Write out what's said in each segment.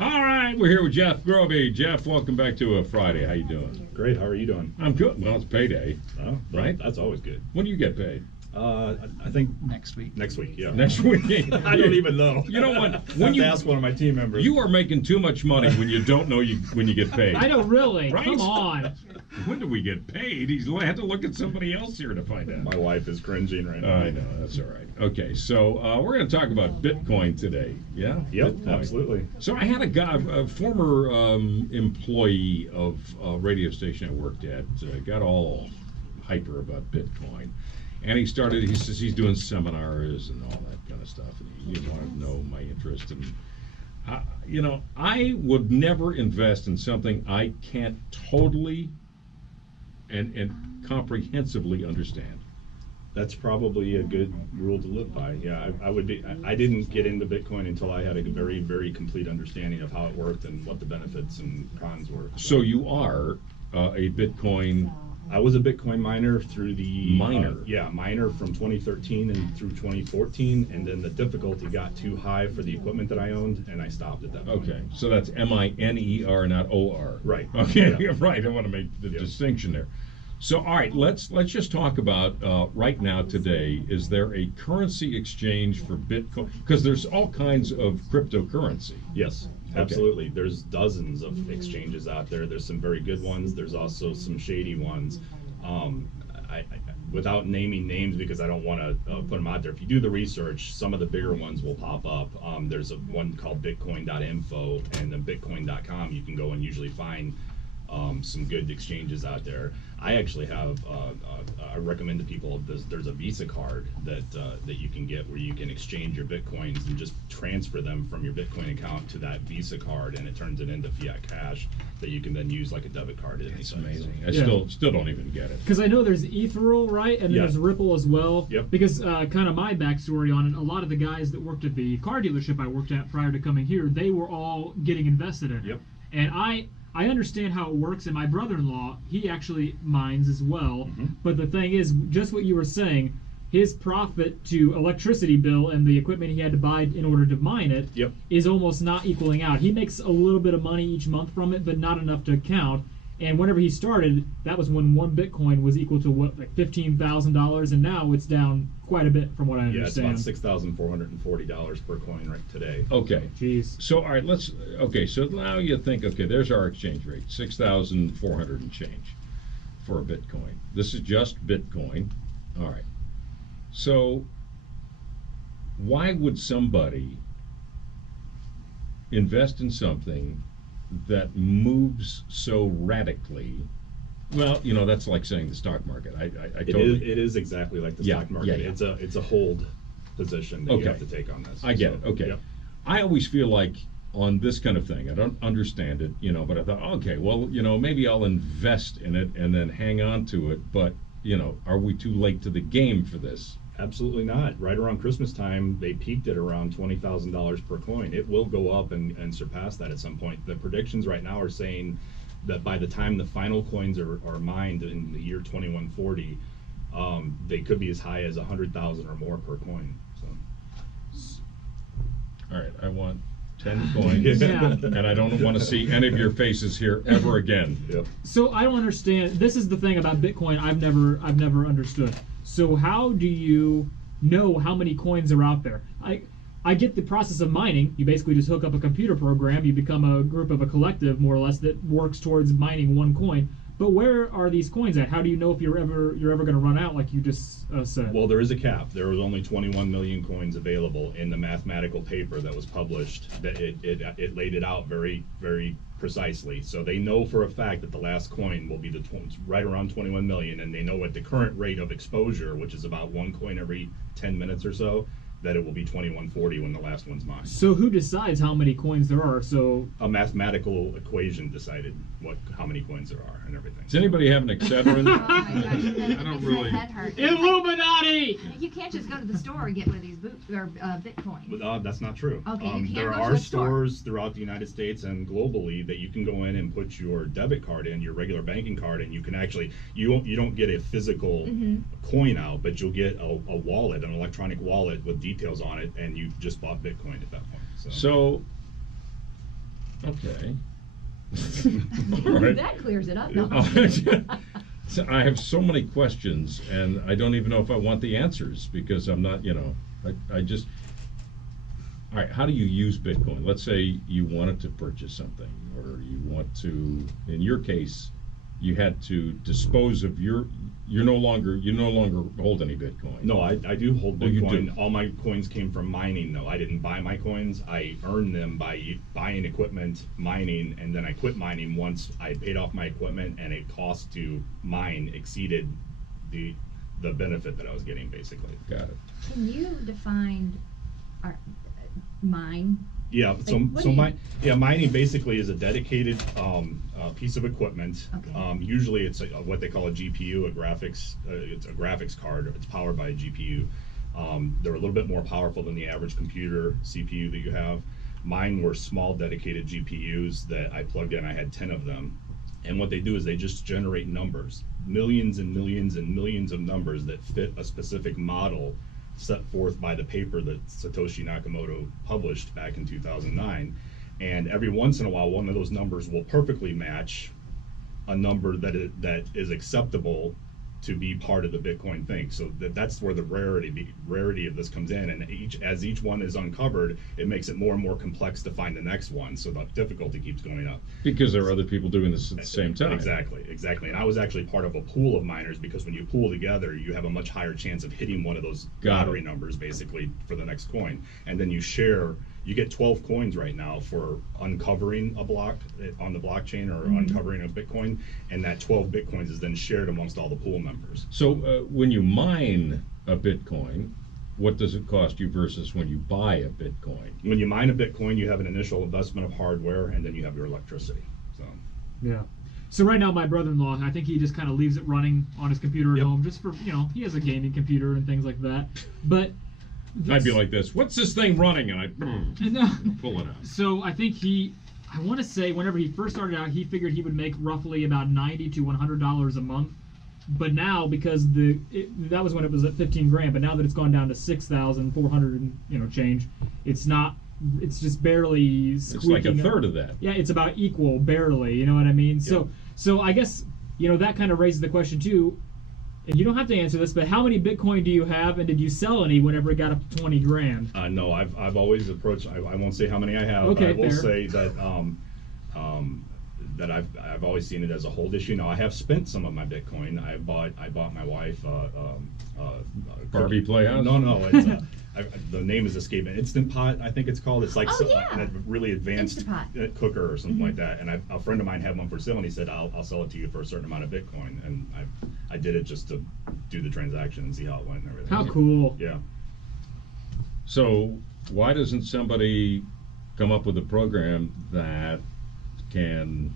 All right, we're here with Jeff Groby. Jeff, welcome back to a Friday. How you doing? Great. How are you doing? I'm good. Well, it's payday. Oh, right? That's always good. When do you get paid? I think next week. Next week, yeah. Next week. I don't even know. You know what? When you ask one of my team members, you are making too much money when you don't know when you get paid. I know, really. Right? Come on. When do we get paid? He's had to look at somebody else here to find out. My wife is cringing right now. I know, that's all right. Okay, so we're going to talk about Bitcoin today. Yeah? Yep, Bitcoin. absolutely. So I had a guy, a former employee of a radio station I worked at, got all hyper about Bitcoin. And he says he's doing seminars and all that kind of stuff. And he wanted to know my interest. And, I would never invest in something I can't totally and comprehensively understand. That's probably a good rule to live by. Yeah, I didn't get into Bitcoin until I had a very, very complete understanding of how it worked and what the benefits and cons were. So you are a Bitcoin... I was a Bitcoin miner through the miner from 2013 and through 2014, and then the difficulty got too high for the equipment that I owned, and I stopped at that point. Okay, so that's MINER, not OR. Right. Okay, yeah. Right. I want to make the distinction there. So, all right, let's just talk about right now today. Is there a currency exchange for Bitcoin? Because there's all kinds of cryptocurrency. Yes. Absolutely. Okay. There's dozens of exchanges out there. There's some very good ones. There's also some shady ones. Without naming names, because I don't want to put them out there, if you do the research, some of the bigger ones will pop up. There's one called bitcoin.info, and then bitcoin.com. You can go and usually find some good exchanges out there. I actually have, I recommend to people, there's a Visa card that you can get where you can exchange your Bitcoins and just transfer them from your Bitcoin account to that Visa card, and it turns it into fiat cash that you can then use like a debit card. It's amazing. I still don't even get it. Because I know there's Ethereal, right? And then there's Ripple as well. Yep. Because kind of my backstory on it, a lot of the guys that worked at the car dealership I worked at prior to coming here, they were all getting invested in it. Yep. And I understand how it works, and my brother-in-law, he actually mines as well. Mm-hmm. But the thing is, just what you were saying, his profit to electricity bill and the equipment he had to buy in order to mine it is almost not equaling out. He makes a little bit of money each month from it, but not enough to count. And whenever he started, that was when one Bitcoin was equal to what, like $15,000, and now it's down quite a bit from what I understand. Yeah, it's about $6,440 per coin right today. Okay. Jeez. So all right, so now you think, okay, there's our exchange rate, 6,400 and change for a Bitcoin. This is just Bitcoin. All right. So why would somebody invest in something that moves so radically? Well, that's like saying the stock market. I totally. It is exactly like the stock market. Yeah. It's a hold position that you have to take on this. I get it. Okay. Yep. I always feel like on this kind of thing, I don't understand it, but I thought, okay, well, maybe I'll invest in it and then hang on to it. But are we too late to the game for this? Absolutely not. Right around Christmas time, they peaked at around $20,000 per coin. It will go up and surpass that at some point. The predictions right now are saying that by the time the final coins are mined in the year 2140, they could be as high as 100,000 or more per coin. So, all right, I want 10 coins, and I don't want to see any of your faces here ever again. Yep. So I don't understand. This is the thing about Bitcoin I've never understood. So how do you know how many coins are out there? I get the process of mining. You basically just hook up a computer program. You become a group of a collective, more or less, that works towards mining one coin. But where are these coins at? How do you know if you're ever going to run out, like you just said? Well, there is a cap. There was only 21 million coins available in the mathematical paper that was published. That it laid it out very, very precisely. So they know for a fact that the last coin will be right around 21 million, and they know at the current rate of exposure, which is about one coin every 10 minutes or so, that it will be 2140 when the last one's mined. So who decides how many coins there are? So a mathematical equation decided how many coins there are and everything. Does anybody have an Excedrin? I don't really. Illuminati! You can't just go to the store and get one of these Bitcoin. That's not true. Okay, you can't there go to are the store. stores throughout the United States and globally that you can go in and put your debit card in, your regular banking card, and you can actually you don't get a physical coin out, but you'll get a wallet, an electronic wallet with details on it, and you've just bought Bitcoin at that point. So Okay. All right. That clears it up. So I have so many questions, and I don't even know if I want the answers because I'm not, I just. All right, how do you use Bitcoin? Let's say you wanted to purchase something, or you want to, in your case, you had to dispose of you no longer hold any Bitcoin. No, I do hold Oh, you Bitcoin. do? All my coins came from mining, though. I didn't buy my coins. I earned them by buying equipment, mining, and then I quit mining once I paid off my equipment, and it cost to mine exceeded the benefit that I was getting, basically. Got it. Can you define mine? Yeah, mining basically is a dedicated piece of equipment. Okay. Usually it's what they call a GPU, it's a graphics card. It's powered by a GPU. They're a little bit more powerful than the average computer CPU that you have. Mine were small dedicated GPUs that I plugged in. I had 10 of them. And what they do is they just generate numbers, millions and millions and millions of numbers that fit a specific model set forth by the paper that Satoshi Nakamoto published back in 2009. And every once in a while, one of those numbers will perfectly match a number that is acceptable to be part of the Bitcoin thing. So that's where the rarity of this comes in. And as each one is uncovered, it makes it more and more complex to find the next one. So the difficulty keeps going up. Because there are other people doing this at the same time. Exactly. And I was actually part of a pool of miners, because when you pool together, you have a much higher chance of hitting one of those lottery numbers, basically, for the next coin. And then you share. You get 12 coins right now for uncovering a block on the blockchain, or uncovering a Bitcoin, and that 12 Bitcoins is then shared amongst all the pool members. So when you mine a Bitcoin, what does it cost you versus when you buy a Bitcoin? When you mine a Bitcoin, you have an initial investment of hardware, and then you have your electricity. So Yeah. So right now, my brother-in-law, I think he just kind of leaves it running on his computer at home, just for, he has a gaming computer and things like that. But I'd be like this. What's this thing running? And I'd pull it out. So I think I want to say whenever he first started out, he figured he would make roughly about $90 to $100 a month. But now, because that was when it was at 15 grand, but now that it's gone down to 6,400 and change, it's just barely squeaking. It's like a third of that. Yeah, it's about equal, barely. You know what I mean? Yeah. So I guess that kind of raises the question too. And you don't have to answer this, but how many Bitcoin do you have, and did you sell any whenever it got up to 20 grand? No, I've always approached. I won't say how many I have. Okay, I will fair. say that that I've always seen it as a hold issue. Now I have spent some of my Bitcoin. I bought my wife Barbie Playhouse? No, it's the name is escaping. Instant Pot, I think it's called. It's like yeah. a really advanced Instant Pot. cooker or something like that. And a friend of mine had one for sale, and he said, I'll sell it to you for a certain amount of Bitcoin. And I did it just to do the transaction and see how it went and everything. How cool. Yeah. So why doesn't somebody come up with a program that can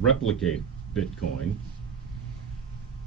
replicate Bitcoin?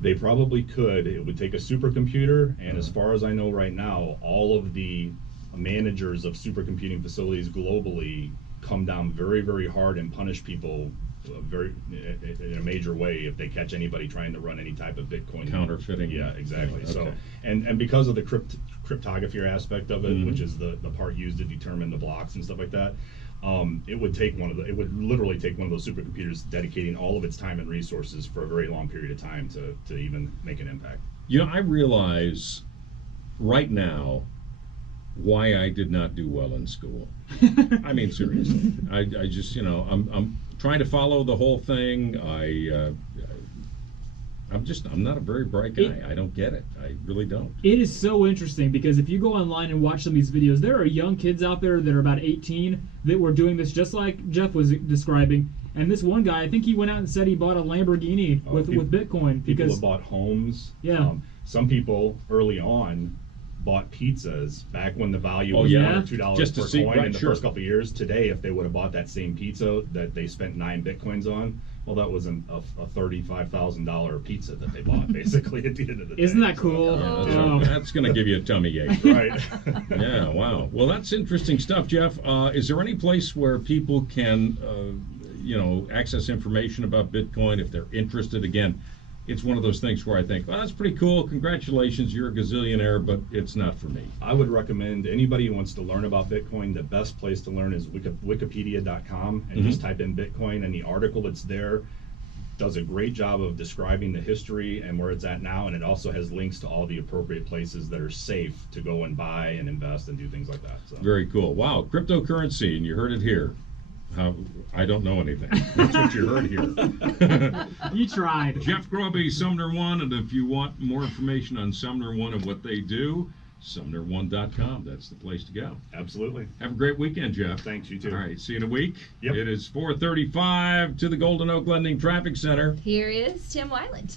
They probably could. It would take a supercomputer, and as far as I know right now, all of the managers of supercomputing facilities globally come down very, very hard and punish people in a major way if they catch anybody trying to run any type of Bitcoin Counterfeiting. Yeah, exactly. Okay. So and because of the cryptography aspect of it, which is the part used to determine the blocks and stuff like that, it would literally take one of those supercomputers dedicating all of its time and resources for a very long period of time to even make an impact. I realize right now why I did not do well in school. I mean, seriously. I just, I'm trying to follow the whole thing. I'm not a very bright guy. I don't get it. I really don't. It is so interesting because if you go online and watch some of these videos, there are young kids out there that are about 18 that were doing this just like Jeff was describing. And this one guy, I think he went out and said he bought a Lamborghini with Bitcoin. People Because have bought homes. Yeah. Some people early on bought pizzas back when the value was yeah? $2 Just to per see, coin right, in the sure. first couple of years. Today, if they would have bought that same pizza that they spent 9 Bitcoins on, well, that was a $35,000 pizza that they bought, basically, at the end of the day. Isn't that cool? Yeah, that's going to give you a tummy ache. Right. Yeah, wow. Well, that's interesting stuff, Jeff. Is there any place where people can, access information about Bitcoin if they're interested? Again, it's one of those things where I think, well, that's pretty cool. Congratulations, you're a gazillionaire, but it's not for me. I would recommend anybody who wants to learn about Bitcoin, the best place to learn is wikipedia.com, and just type in Bitcoin, and the article that's there does a great job of describing the history and where it's at now, and it also has links to all the appropriate places that are safe to go and buy and invest and do things like that. So. Very cool. Wow, cryptocurrency, and you heard it here. I don't know anything. That's what you heard here. You tried. Jeff Groby, SumnerOne, and if you want more information on SumnerOne and what they do, SumnerOne.com. That's the place to go. Absolutely. Have a great weekend, Jeff. Thanks, you too. All right, see you in a week. Yep. It is 4:35 to the Golden Oak Lending Traffic Center. Here is Tim Weiland.